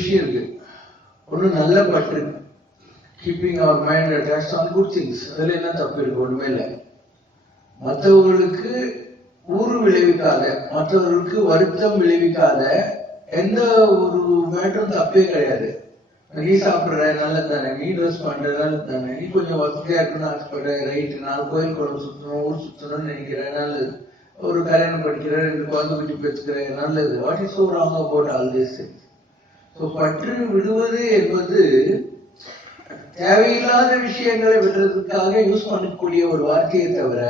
விஷயம் இருக்கு. ஒண்ணு நல்ல பற்று keeping our mind attach on good things அதுல என்ன தப்பு இருக்கு? ஒண்ணுமே இல்லை. மற்றவர்களுக்கு ஊறு விளைவிக்காத மற்றவர்களுக்கு வருத்தம் விளைவிக்காத எந்த ஒரு மேட்டரும் தப்பே கிடையாது. நீ சாப்பிட்ற நல்லது தானே. நீ ட்ரெஸ் பண்ற நல்லது தானே. நீ கொஞ்சம் வசதியா இருக்குன்னு ஆசைப்படுற ரைட்டு நான் கோயில் குளம் சுத்தணும் ஊர் சுத்தணும்னு நினைக்கிறேன் நல்லது. ஒரு கல்யாணம் படிக்கிறேன் ரெண்டு குழந்தை குட்டி பெற்றுக்கிறேன் நல்லது. What is so wrong about all these things பற்று விடுவது என்பது தேவையில்லாத விஷயங்களை விடுறதுக்காக யூஸ் பண்ணக்கூடிய ஒரு வார்த்தையை தவிர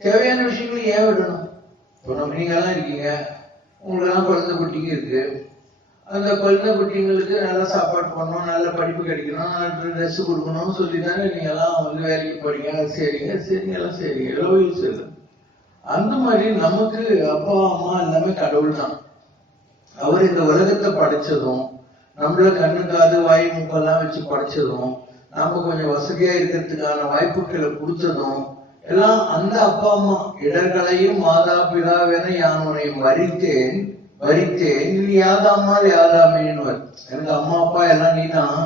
தேவையான விஷயங்களை ஏன் விடணும்? இப்போ நம்ம நீங்கெல்லாம் இருக்கீங்க. உங்களுக்கெல்லாம் குழந்தை குட்டிங்க இருக்கு. அந்த குழந்தை குட்டிங்களுக்கு நல்ல சாப்பாடு பண்ணணும் நல்ல படிப்பு கிடைக்கணும் நல்ல ட்ரெஸ் கொடுக்கணும்னு சொல்லி தானே நீங்கெல்லாம் வந்து வேலைக்கு போறீங்க. அது சரிங்க சரிங்க எல்லாம் சரிங்க எவ்வளோ சரி அந்த மாதிரி நமக்கு அப்பா அம்மா எல்லாமே கடவுள் தான் அவர் இந்த உலகத்தை படைச்சதும் நம்மள கண்ணு காது வாய் மூக்கெல்லாம் வச்சு படைச்சதும் நாம கொஞ்சம் வசதியா இருக்கிறதுக்கான வாய்ப்புகளை கொடுத்ததும் எல்லாம் அந்த அப்பா அம்மா இடர்களையும் மாதா பிதாவென யான் உன்னையும் வரித்தேன் வரித்தேன் நீ யாதாம்மாள் யாதாமேன்னு எனக்கு அம்மா அப்பா எல்லாம் நீதான்.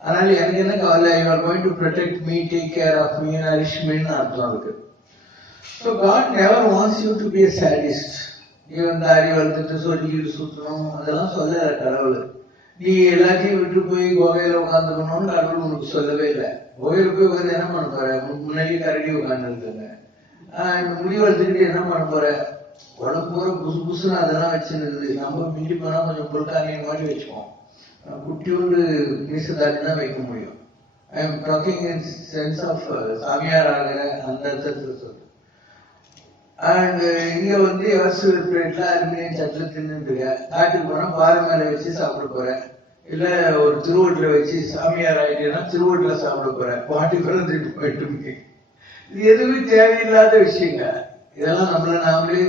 அதனால எனக்கு என்ன கவலை? You are going to protect me take care of me நரிஷ்மின்னு அர்த்தம் இருக்கு. So God never wants you to be a sadist. நீ வந்து அறி வளர்த்துட்டு சொல்லிக்கிட்டு சுத்தணும் அதெல்லாம் சொல்லல கடவுள். நீ எல்லாத்தையும் விட்டு போய் கோகையில உட்காந்துக்கணும்னு கடவுள் உனக்கு சொல்லவே இல்லை. கோவையில் போய் உட்காந்து என்ன பண்ண போற? உனக்கு முன்னாடி கரடி உட்காந்துருக்குங்க முடி வளர்த்துக்கிட்டு என்ன பண்ண போற? உடம்பு பூரா புசு புசுன்னு அதெல்லாம் வச்சிருந்தது நம்ம மிஞ்சி போனா கொஞ்சம் புல்கானிய மாதிரி வச்சுப்போம் அஹ் குட்டியோண்டு மீசதாரி தான் வைக்க முடியும். I am talking in sense of சாமியார் ஆகிற அந்த அர்த்தத்தில் சொல்றேன். அண்ட் uh, இங்கே வந்து எவர்சில் பிளேட்ல அலுமினியம் தட்டுல தின்னுட்டுருக்க காட்டுக்கு போனா பாறை மேலே வச்சு சாப்பிட போகிறேன் இல்லை ஒரு திருவூட்டுல வச்சு சாமியார் ஆயிட்டேன்னா திருவூட்டுல சாப்பிட போகிறேன் பாட்டி கூட திட்டு போயிட்டு இருக்கு. இது எதுவுமே தேவையில்லாத விஷயங்க. இதெல்லாம் நம்மளை நாமளே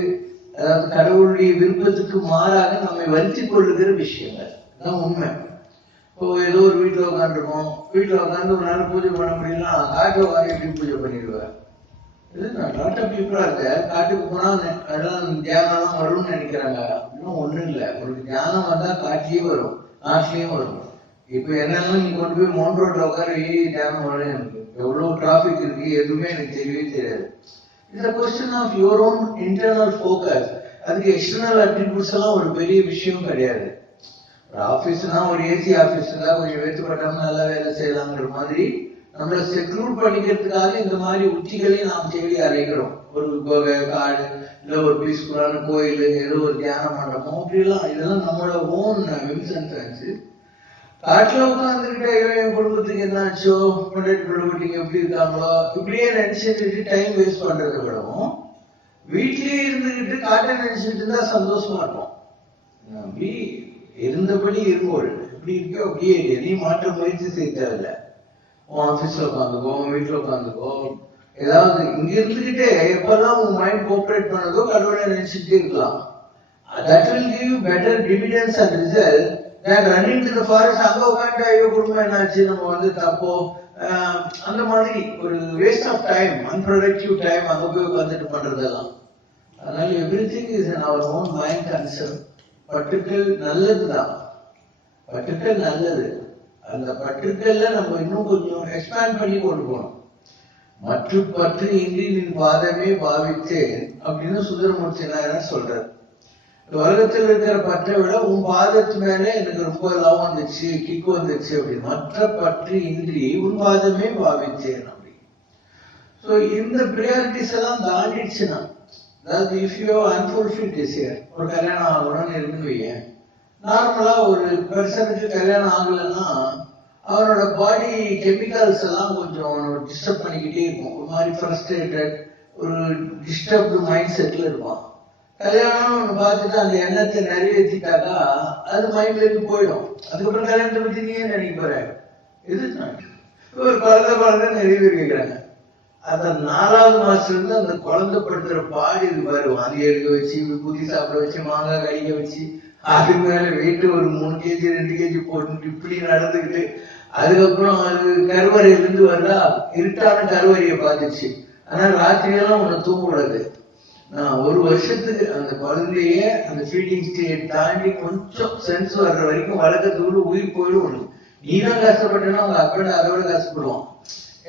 அதாவது கடவுளுடைய விருப்பத்துக்கு மாறாக நம்மை வருத்திக் கொள்ளுகிற விஷயங்கள். அதான் உண்மை. இப்போ ஏதோ ஒரு வீட்டில் உட்காந்துருக்கோம் வீட்டில் உட்காந்து ஒரு நாள் பூஜை பண்ண முடியலாம் காட்டில் உட்காந்து எப்படி பூஜை பண்ணிடுவேன் லாட் ஆஃப் பீப்புளா இருக்க காட்டுக்கு போனா நெ- எல்லாம் தியானம் வரும்னு நினைக்கிறாங்க. இன்னும் ஒண்ணும் இல்லை. ஒரு தியானம் வந்தா காட்சியும் வரும் நாட்டிலையும் வரும். இப்ப என்னெல்லாம் நீ கொண்டு போய் மோன் ரோட்ல உட்கார ஏறி தியானம் வரும் எனக்கு எவ்வளவு டிராபிக் இருக்கு எதுவுமே எனக்கு தெரியவே தெரியாது. இது question of your own internal focus அதுக்கு எக்ஸ்டர்னல் அட்ரிபியூட்ஸ் எல்லாம் ஒரு பெரிய விஷயம் கிடையாது. ஒரு ஆபீஸ்னா ஒரு ஏசி ஆபீஸ்ல கொஞ்சம் வெத்து நல்லா வேலை செய்யலாங்கிற மாதிரி நம்மளை செக்யூர் பண்ணிக்கிறதுக்காக இந்த மாதிரி உத்திகளை நாம் தேடி அலைகிறோம். ஒரு காடு இல்ல ஒரு பீஸ்ஃபுல்லான கோயில் ஏதோ ஒரு தியான மண்டபம் அப்படிலாம் இதெல்லாம் நம்மளோட ஓன் விம்சன்ஸ் காட்டுல உட்காந்துக்கிட்ட என் குடும்பத்துக்கு என்னாச்சோ முன்னாடி குடும்பத்துக்கு எப்படி இருக்காங்களோ இப்படியே நினைச்சிட்டு டைம் வேஸ்ட் பண்றதை விடவும் வீட்லயே இருந்துகிட்டு காட்டை நினைச்சிட்டு தான் சந்தோஷமா இருக்கும் அப்படி இருந்தபடி இருப்போம். இப்படி இருக்க அப்படியே எதையும் மாற்ற முயற்சி செய்ய தேவையில்ல உன் ஆபீஸ்ல உட்காந்துக்கோ உன் வீட்டுல உட்காந்துக்கோ ஏதாவது இங்க இருந்துகிட்டே எப்பெல்லாம் உன் மைண்ட் கோஆபரேட் பண்ணதோ கடவுளை நினைச்சுட்டே இருக்கலாம். That will give you better dividends and result than running to the forest அங்க உட்காந்து ஐயோ குடும்பம் என்னாச்சு? நம்ம வந்து தப்போ? அந்த மாதிரி ஒரு waste of time unproductive time அங்க போய் உட்காந்துட்டு பண்றதெல்லாம். அதனால everything is in our own mind concern பட்டுக்கள் நல்லதுதான். பட்டுக்கள் நல்லது. அந்த பற்றுக்கள்ல நம்ம இன்னும் கொஞ்சம் எக்ஸ்பேண்ட் பண்ணி கொண்டு போகணும். மற்ற பற்று இன்றி நின் பாதமே பாவித்தேன் அப்படின்னு சுந்தரமூர்த்தி நாயனார் சொல்றாரு? உலகத்தில் இருக்கிற பற்றை விட உன் பாதத்து மேல எனக்கு ரொம்ப லவ் வந்துச்சு கிக்கு வந்துச்சு அப்படின்னு. மற்ற பற்று இன்றி உன் பாதமே பாவித்தேன் அப்படி. ஸோ இந்த ப்ரியாரிட்டிஸ் எல்லாம் தாண்டிடுச்சுன்னா அதாவது இஃப் யூ அன்ஃபுல்ஃபில் டிசையர் ஒரு கல்யாணம் ஆகணும்னு இருந்து வையேன் நார்மலா ஒரு பெர்சனுக்கு கல்யாணம் ஆகலைன்னா அவனோட பாடி கெமிக்கல்ஸ் எல்லாம் கொஞ்சம் அவனோட டிஸ்டர்ப் பண்ணிக்கிட்டே இருக்கும் ஒரு மாதிரி ஃப்ரஸ்ட்ரேட்டட் ஒரு டிஸ்டர்ப்டு மைண்ட் செட்டில் இருப்பான். கல்யாணம் ஒன்று பார்த்துட்டு அந்த எண்ணத்தை நிறைவேற்றிட்டாக்கா அது மைண்ட்லேருந்து போயிடும். அதுக்கப்புறம் கல்யாணத்தை பற்றி நீ ஏன் நினைக்க போற? இது ஒரு குழந்தை குழந்தை நிறைய பேர் கேட்கிறாங்க அந்த நாலாவது மாசத்துலேருந்து அந்த குழந்தை படுத்துகிற பாடி இது பாரு. வாந்தி எடுக்க வச்சு புதி சாப்பிட வச்சு மாங்காய் கடிக்க வச்சு அது மேல வெயிட் ஒரு மூணு கேஜி ரெண்டு கேஜி போட்டு இப்படி நடந்துக்கிட்டு அதுக்கப்புறம் அது கருவறையில இருந்து வந்தா இருட்டான கருவறையை பார்த்துச்சு. ஆனா ராத்திரியெல்லாம் உன்னை தூங்க கூடாது நான் ஒரு வருஷத்துக்கு அந்த குழந்தைய அந்த ஃபீடிங் ஸ்டேட் தாண்டி கொஞ்சம் சென்ஸ் வர்ற வரைக்கும் வழக்கத்துக்குள்ள உயிர் போயிடும் உனக்கு. நீ தான் கஷ்டப்பட்டேன்னா உங்க அப்பா அதை விட கஷ்டப்படுவான்.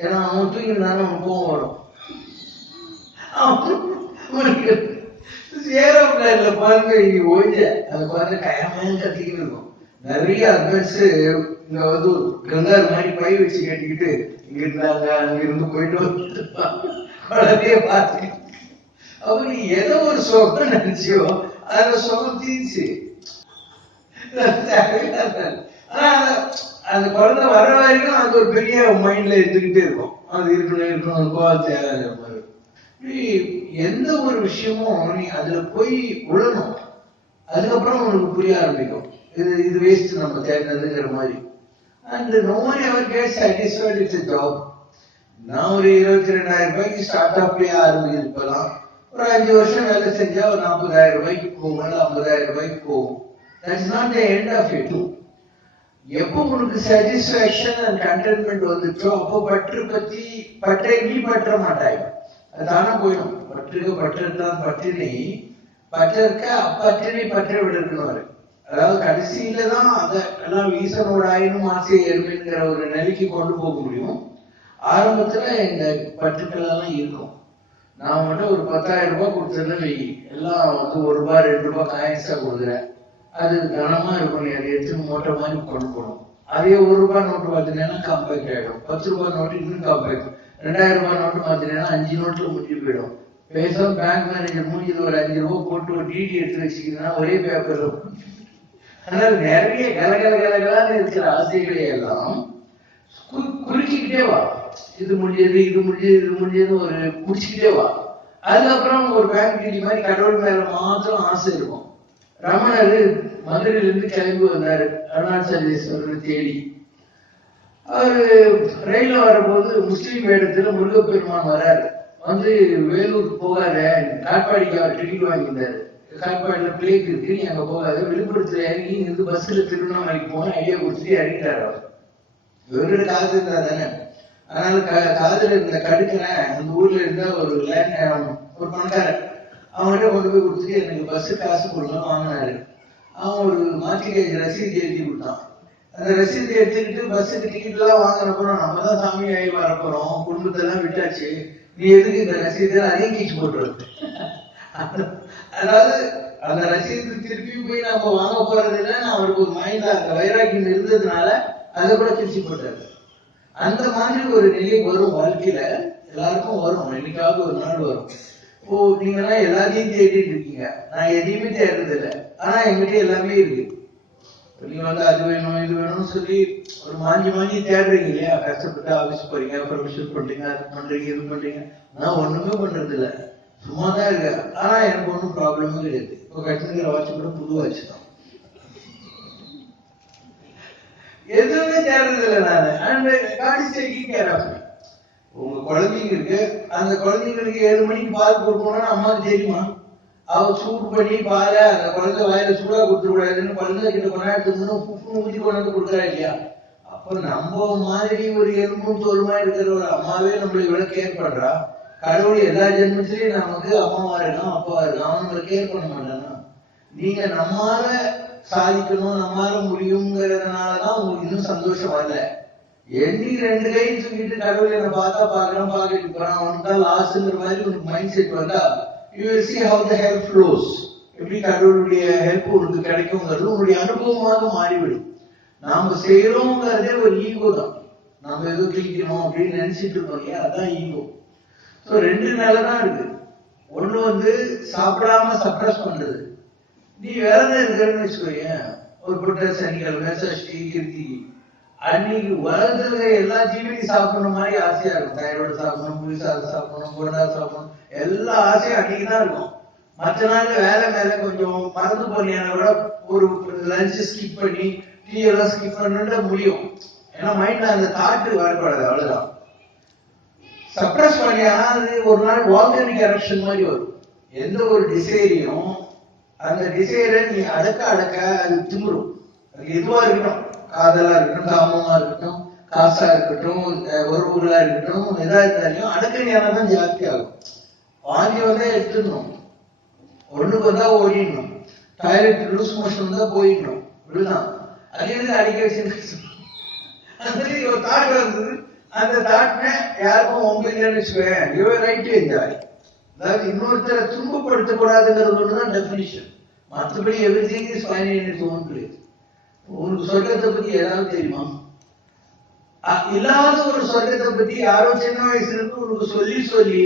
ஏன்னா அவன் தூங்கினாலும் அவன் கோவம் வரும். அவனுக்கு சேரோ பாருங்க இங்க ஓய்ஞ்ச அது பாருங்க கயமையும் கத்திக்கிட்டு இருக்கும். நிறைய அட்வன்ஸ் இங்க வந்து ஒரு கங்கார் மாதிரி பை வச்சு கட்டிக்கிட்டு இங்க இருந்தாங்க அங்க இருந்து போயிட்டு வந்துட்டு குழந்தைய பார்த்து அவரு ஏதோ ஒரு சுகம் நினைச்சியோ அந்த சுகம் தீர்ச்சு ஆனா அந்த- குழந்தை வர வரைக்கும் அது ஒரு பெரிய மைண்ட்ல இருந்துகிட்டே இருக்கும். அது இருக்கணும் இருக்கணும் இருக்கும் தேவையான எந்த ஒரு விஷயமும் நீ அதுல போய் விழணும் அதுக்கப்புறம் உனக்கு புரிய ஆரம்பிக்கும். இது இது வேஸ்ட் நம்ம தேடினதுங்கிற மாதிரி. And no one ever get satisfied it's job நான் ஒரு இருபத்தி ரெண்டாயிரம் ரூபாய்க்கு ஸ்டார்ட் அப்லயே ஆரம்பிக்குது ஒரு அஞ்சு வருஷம் வேலை செஞ்சா ஒரு நாற்பதாயிரம் ரூபாய்க்கு போகும்? இல்ல ஐம்பதாயிரம் ரூபாய்க்கு போகும்? That's not the end of it எப்போ உனக்கு சாட்டிஸ்ஃபேக்ஷன் அண்ட் கண்டென்ட்மெண்ட் வந்துச்சோ அப்போ பற்று பத்தி பற்றை நீ பற்ற மாட்டாய். தானே போயிடும். பற்றுக்கு பற்றத்தான் பற்றினை. பற்றிருக்க அப்பற்றினை பற்ற விடுக்கணும் அதாவது கடைசியில தான் அதை எல்லாம் வீசனோட ஆயினும் ஆசை ஏறுமைங்கிற ஒரு நிலைக்கு கொண்டு போக முடியும். ஆரம்பத்துல இந்த பற்றுக்கள் எல்லாம் இருக்கும். நான் மட்டும் ஒரு பத்தாயிரம் ரூபாய் கொடுத்துருந்தேன் வை. எல்லாம் வந்து ஒரு ரூபாய் ரெண்டு ரூபாய் காயின்ஸா கொடுக்குறேன் அது கனமா இருக்கும். நீ அதை எடுத்து மூட்டை மாதிரி கொண்டு போகணும். அதே ஒரு ரூபாய் நோட்டு பார்த்தீங்கன்னா காம்பேக்ட் ஆயிடும். பத்து ரூபாய் நோட்டு இன்னும் காம்பேக்ட் ரெண்டாயிரம் ரூபாய் நோட்டு பார்த்தீங்கன்னா அஞ்சு நோட்டுல முடிஞ்சு போயிடும். பேசாம பேங்க் மேனேஜர் முடிஞ்சது ஒரு அஞ்சு ரூபாய் போட்டு ஒரு டிடி எடுத்து வச்சுக்கிங்கன்னா ஒரே பேப்பர் அதனால நிறைய கலகல கலகலான்னு இருக்கிற ஆசைகளை எல்லாம் கு- வா. இது முடிஞ்சது இது முடிஞ்சது இது முடிஞ்சது ஒரு முடிச்சுக்கிட்டே வா. அதுக்கப்புறம் ஒரு பேங்க் டிடி மாதிரி கடவுள் மேல மாத்திரம் ஆசை இருக்கும். ரமணர் மதுரையிலிருந்து கிளம்பி வந்தாரு. அருணாச்சலேஸ்வரர் தேடி. அவர் ரயிலில் வரும்போது முஸ்லீம் வேடத்துல முருகப்பெருமான் வராரு. வந்து வேலூர் போகாத காட்பாடிக்கு அவர் டிக்கெட் வாங்கியிருந்தாரு. காட்பாடியில பிளேக் இருக்கு நீ அங்க போகாத விழுப்புரத்துல இறங்கி இருந்து பஸ்ல திருவண்ணாமலைக்கு போன ஐடியா கொடுத்து இறங்கிட்டாரு அவர். இவரோட காசு இருந்தா தானே. அதனால க- இருந்த கடுக்கிறேன் அந்த ஊர்ல இருந்த ஒரு லேண்ட் ஒரு பணக்காரன். அவன்கிட்ட கொண்டு போய் கொடுத்துட்டு எனக்கு பஸ் காசு கொடுக்கலாம் வாங்கினாரு. அவன் ஒரு மாற்றிகை ரசீது எழுதி கொடுத்தான். அந்த ரசீது எடுத்துக்கிட்டு பஸ்ஸுக்கு டிக்கெட் எல்லாம் வாங்கினப்புறம் நம்ம தான் சாமி ஆகி வரப்போறோம். குடும்பத்தெல்லாம் விட்டாச்சு. நீ எதுக்கு இந்த ரசீது அதையும் கீச்சு போட்டுறது? அதாவது அந்த ரசீது திருப்பி போய் நம்ம வாங்க போறது இல்லைன்னு அவருக்கு ஒரு மைண்ட்ல அந்த வைராக்கியம் இருந்ததுனால அதை கூட திருச்சி போட்டாரு அந்த மாதிரி ஒரு நிலை வரும் வாழ்க்கையில. எல்லாருக்கும் வரும். என்னைக்காவது ஒரு நாள் வரும். ஓ நீங்க எல்லாத்தையும் தேடிட்டு இருக்கீங்க. நான் எதையுமே தேடுறது இல்லை. ஆனா என்கிட்ட எல்லாமே இருக்கு. நீங்க வந்து அது வேணும் இது வேணும்னு சொல்லி ஒரு மாஞ்சி மாஞ்சி தேடுறீங்க இல்லையா? கஷ்டப்பட்டு ஆஃபீஸ் போறீங்க பர்மிஷன் பண்றீங்க அது பண்றீங்க இது பண்றீங்க. நான் ஒண்ணுமே பண்றது இல்ல சும்மா தான் இருக்கேன் ஆனா எனக்கு ஒன்றும் ப்ராப்ளமும் கிடையாது. இப்போ கட்டிருக்கிற வாட்ச் கூட புது வாட்ச் தான். எதுவுமே தேடுறது இல்லை நான். And God is taking care of உங்க குழந்தைங்க இருக்கு அந்த குழந்தைங்களுக்கு ஏழு மணிக்கு பால் கொடுக்கணும்னா அம்மாவுக்கு தெரியுமா? அவ சூடு பண்ணி பாரு அந்த பழத்தை வாயில சூடா கொடுத்துருக்கூடாதுன்னு பழத்தை கிட்ட கொண்டாடுறதுக்கு முன்ன புப்பு ஊதி கொண்டு வந்து கொடுக்குறா இல்லையா? அப்ப நம்ம மாதிரி ஒரு எலும்பும் தோலுமா இருக்கிற ஒரு அம்மாவே நம்மளை இவ்வளவு கேர் பண்றா? கடவுள் எல்லா ஜென்மத்திலயும் நமக்கு அம்மாவா இருக்கான் அப்பாவா இருக்கான் அவன் நம்மளை கேர் பண்ண மாட்டானா? நீங்க நம்மால சாதிக்கணும் நம்மால முடியுங்கிறதுனாலதான் உங்களுக்கு இன்னும் சந்தோஷம் வரல. எண்ணி ரெண்டு கை தூக்கிட்டு கடவுள் என்ன பார்த்தா பாக்குறான் பாக்கிட்டு போறான் அவனுக்கு தான் லாஸ்ங்கிற மாதிரி உனக்கு மைண்ட் செட் வந்தா you will see how the help flows எப்படி கடவுளுடைய ஹெல்ப் உங்களுக்கு கிடைக்குங்கிறது உங்களுடைய அனுபவமாக மாறிவிடும். நாம செய்யறோங்கிறதே ஒரு ஈகோ தான். நாம ஏதோ கிழிக்கணும் அப்படின்னு நினைச்சிட்டு இருக்கோம் இல்லையா? அதான் ஈகோ ஸோ ரெண்டு நிலை தான் இருக்கு. ஒன்று வந்து சாப்பிடாம சப்ரஸ் பண்றது. நீ விரதம் இருக்கிறன்னு வச்சுக்கோயேன். ஒரு புட்ட சனிக்கிழமை சஷ்டி கிருத்தி. அன்னைக்கு உலகத்துல எல்லா ஜீவனையும் சாப்பிடணும் மாதிரி ஆசையா இருக்கும். தயரோடு சாப்பிடணும் புதுசாக சாப்பிடணும் போண்டா சாப்பிடணும். எல்லா ஆசையும் அன்னைக்கு தான் இருக்கும். மற்ற நாள்ல வேலை மேல கொஞ்சம் மறந்து போனியான கூட ஒரு லஞ்ச் ஸ்கிப் பண்ணி டீ எல்லாம் ஸ்கிப் பண்ணிட்டு முடியும். ஏன்னா மைண்ட்ல அந்த தாட்டு வரக்கூடாது அவ்வளவுதான். சப்ரஸ் பண்ணியானா அது ஒரு நாள் வால்கனிக் எரப்ஷன் மாதிரி வரும். எந்த ஒரு டிசைரையும் அந்த டிசைரை நீ அடக்க அடக்க அது திமுறும் அது எதுவா இருக்கட்டும். காதலா இருக்கட்டும் காமமா இருக்கட்டும் காசா இருக்கட்டும் ஒரு உறவுகளா இருக்கட்டும் எதா இருந்தாலும் அடக்க ஞானம் தான் ஜாஸ்தி ஆகும். வாங்கி எடுத்துடணும். ஒண்ணுக்கு வந்தா ஓடிடணும். டாய்லெட் லூஸ் மோஷன் தான் போயிடணும். இப்படிதான் அது எதுக்கு அடிக்கடி அந்த ஒரு தாட் வந்தது. அந்த தாட்மே யாருக்கும் ஒம்பு இல்லைன்னு வச்சுக்கேன் யூஆர் ரைட்டு என்ஜாய் அதாவது இன்னொருத்தரை துன்பப்படுத்தக்கூடாதுங்கிறது ஒண்ணுதான் டெஃபினிஷன் மற்றபடி everything is fine in its உனக்கு சொர்க்கத்தை பத்தி ஏதாவது தெரியுமா? அ- இல்லாத ஒரு சொர்க்கத்தை பத்தி யாரோ சின்ன வயசுல இருந்து உனக்கு சொல்லி சொல்லி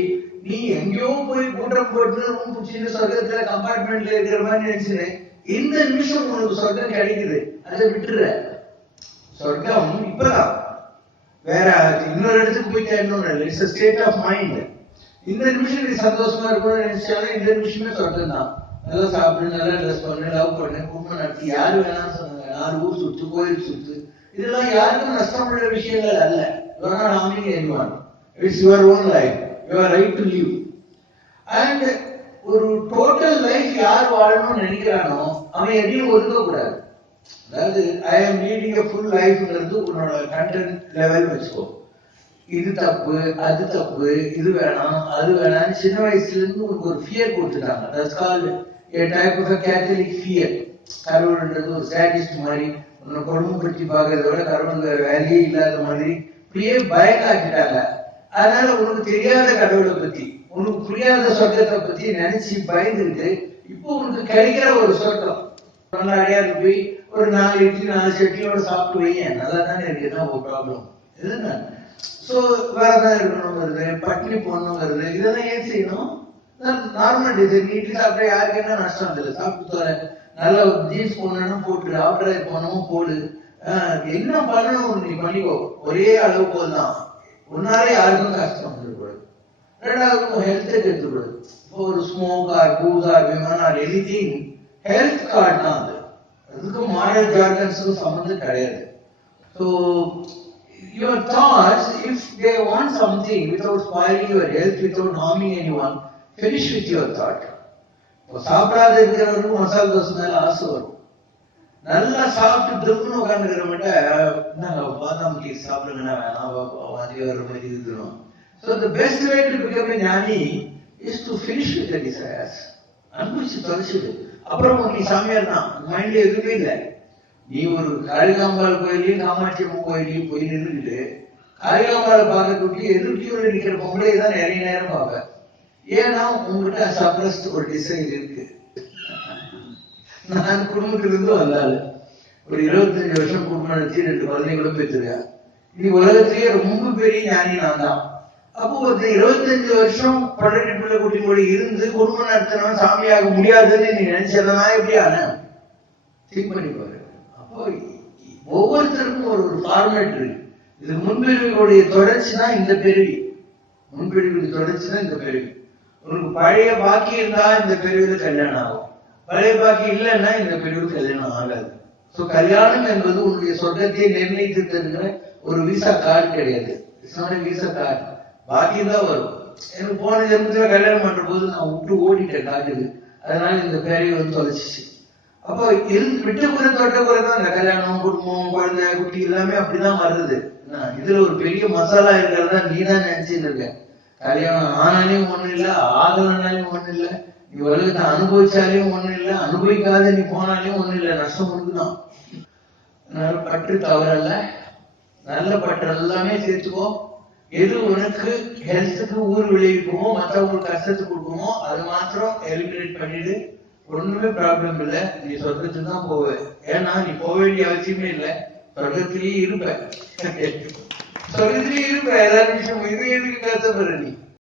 நீ எங்கேயோ போய் கூட்டம் போட்டு ரூம் பிடிச்சிட்டு சொர்க்கத்துல கம்பார்ட்மெண்ட்ல இருக்கிற மாதிரி நினைச்சுன்னு இந்த நிமிஷம் உனக்கு சொர்க்கம் கிடைக்குது. அதை விட்டுற. சொர்க்கம் இப்பதான் வேற இன்னொரு இடத்துக்கு போய் தேடணும் இல்லை இட்ஸ் ஸ்டேட் ஆஃப் மைண்ட் இந்த நிமிஷம் நீ சந்தோஷமா இருக்கணும்னு நினைச்சாலும் இந்த நிமிஷமே சொர்க்கம் தான் நல்லா சாப்பிடு நல்லா ட்ரெஸ் பண்ணு லவ் பண்ணு குடும்பம் நடத்தி. யாரு வேணாம்னு சொன்னாங்க. யார் ஊர் சுத்து கோயில் சுத்து. இதெல்லாம் யாருக்கும் நஷ்டமுள்ள விஷயங்கள் அல்ல. You're not it's your own life your right to live and ஒரு டோட்டல் லைஃப் யார் வாழணும்னு நினைக்கிறானோ அவன் எதையும் ஒதுக்க கூடாது அதாவது ஐ ஆம் லீடிங் ஃபுல் லைஃப்ங்கிறது உன்னோட கண்டென்ட் லெவல் வச்சுக்கோ. இது தப்பு அது தப்பு இது வேணாம் அது வேணாம்னு சின்ன வயசுல இருந்து உனக்கு ஒரு ஃபியர் கொடுத்துட்டாங்க. That's called a type of Catholic fear கடவுள்ன்றது ஒரு சேடிஸ்ட் மாதிரி உன்னை கொடுமைப்படுத்தி பார்க்கறத விட கடவுள் வேற வேலையே இல்லாத மாதிரி இப்படியே பயக்காக்கிட்டாங்க அதனால உனக்கு தெரியாத கடவுளை பத்தி உனக்கு புரியாத சொர்க்கத்தை பத்தி நினைச்சு பயந்துட்டு இப்போ உனக்கு கிடைக்கிற ஒரு சொர்க்கம். நல்லா அடையாது போய் ஒரு நாலு இட்லி நாலு சட்னியோட சாப்பிட்டு வைங்க. நல்லா தானே இருக்குதான் ஒரு ப்ராப்ளம் இதுதானே? ஸோ விரதம் இருக்கணுங்கிறது பட்னி போடணுங்கிறது இதெல்லாம் ஏன் செய்யணும்? நார்மல் டிசைன் இட்லி சாப்பிட்டா யாருக்கு என்ன நஷ்டம் இல்லை சாப்பிட்டு தர நல்ல ஜீன்ஸ் போடணும் போட்டு ஆஃப்டர் போனவும் போடு. என்ன பண்ணணும் நீ? பண்ணிக்கோ ஒரே அளவு போதுதான். உன்னாலே யாருக்கும் கஷ்டம் வந்துடக்கூடாது ரெண்டாவது ஹெல்த்தை கெடுத்துக்கூடாது இப்போ ஒரு smoke or booze or women or anything health card தான் அது அதுக்கு மாடல் ஜார்கன்ஸுக்கும் சம்மந்தம் கிடையாது so your thoughts, if they want something without spoiling your health, without harming anyone, finish with your thought. இப்போ சாப்பிடாத இருக்கிறவனுக்கு மசாலா தோசை மேல ஆசை வரும் நல்லா சாப்பிட்டு திருப்பணும் உட்காந்துக்கிறவன்ட்ட என்ன பாதாம் கேக் சாப்பிடுங்கன்னா வேணாம் வாந்தி வர்ற மாதிரி இருக்கணும் so the best way to become a ஞானி is to finish with the desires அனுபவிச்சு தொலைச்சிடு. அப்புறம் நீ சாமியார் தான். மைண்ட்ல எதுவுமே இல்லை. நீ ஒரு காளிகாம்பாள் கோயிலையும் காமாட்சி அம்மன் கோயிலையும் போய் நின்றுக்கிட்டு காளிகாம்பாளை பார்க்கக்கூடிய எதிர்க்கியோட நிற்கிற பொம்பளை தான் நிறைய நேரம் பார்ப்பேன். ஏன்னா உங்ககிட்ட சப்ரஸ்ட் ஒரு டிசைன் இருக்கு. நான் குடும்பத்திலிருந்து வந்தாள். ஒரு இருபத்தஞ்சு வருஷம் குடும்பம் நடத்தி ரெண்டு குழந்தைகளை பெற்றிருக்கேன். இது உலகத்திலேயே ரொம்ப பெரிய ஞானி நான் தான். அப்போ ஒரு இருபத்தஞ்சு வருஷம் பன்னெண்டு பிள்ளை குட்டி மொழி இருந்து குடும்பம் நடத்தினவன் சாமியாக முடியாதுன்னு நீ நினைச்சதனா எப்படி ஆன? திங்க் பண்ணி பாரு அப்போ ஒவ்வொருத்தருக்கும் ஒரு ஒரு ஃபார்மேட் இருக்கு. இது முன்பிரிவுகளுடைய தொடர்ச்சி தான் இந்த பிரிவி. முன்பிரிவுடைய தொடர்ச்சி தான் இந்த பிரிவு. உனக்கு பழைய பாக்கி இருந்தா இந்த பிரிவுல கல்யாணம் ஆகும். பழைய பாக்கி இல்லைன்னா இந்த பிரிவு கல்யாணம் ஆகாது. சோ கல்யாணம் என்பது உன்னுடைய சொர்க்கத்தை நிர்ணயித்து தருகிற ஒரு விசா கார்டு கிடையாது. இட்ஸ் நாட் விசா கார்டு பாக்கி தான் வரும். எனக்கு போன ஜென்மத்தில் கல்யாணம் பண்ற போது நான் விட்டு ஓடிட்டேன் காட்டுக்கு அதனால இந்த பேரையை வந்து தொலைச்சிச்சு. அப்போ இரு விட்டு குறை தொட்ட குறை தான் இந்த கல்யாணம் குடும்பம் குழந்தை குட்டி எல்லாமே அப்படிதான் வருது. என்ன, இதுல ஒரு பெரிய மசாலா இருக்கிறதா நீ தான் நினைச்சிட்டு இருக்க. கல்யாணம் ஆனாலையும் ஒண்ணு இல்லை ஆகலனாலையும் ஒண்ணு இல்லை. உலகத்தை அனுபவிச்சாலையும் ஒண்ணும் இல்லை அனுபவிக்காத நீ போனாலையும் ஒண்ணும் இல்லை நஷ்டம் கொடுக்குதான் அதனால பற்று தவறல்ல. நல்ல பற்று எல்லாமே சேர்த்துக்கோ. எது உனக்கு ஹெல்த்துக்கு ஊர் விளைவிக்குமோ மற்றவங்களுக்கு கஷ்டத்தை கொடுக்குமோ அது மாத்திரம் எலிமினேட் பண்ணிடு. ஒண்ணுமே ப்ராப்ளம் இல்லை. நீ சொர்க்கத்துக்கு தான் போவ. ஏன்னா நீ போக வேண்டிய அவசியமே இல்லை. சொர்க்கத்திலேயே இருப்ப. சொர்க்கத்திலேயே இருப்ப. ஏதாவது விஷயம் இது எதுக்கு கஷ்டப்படுற நீ?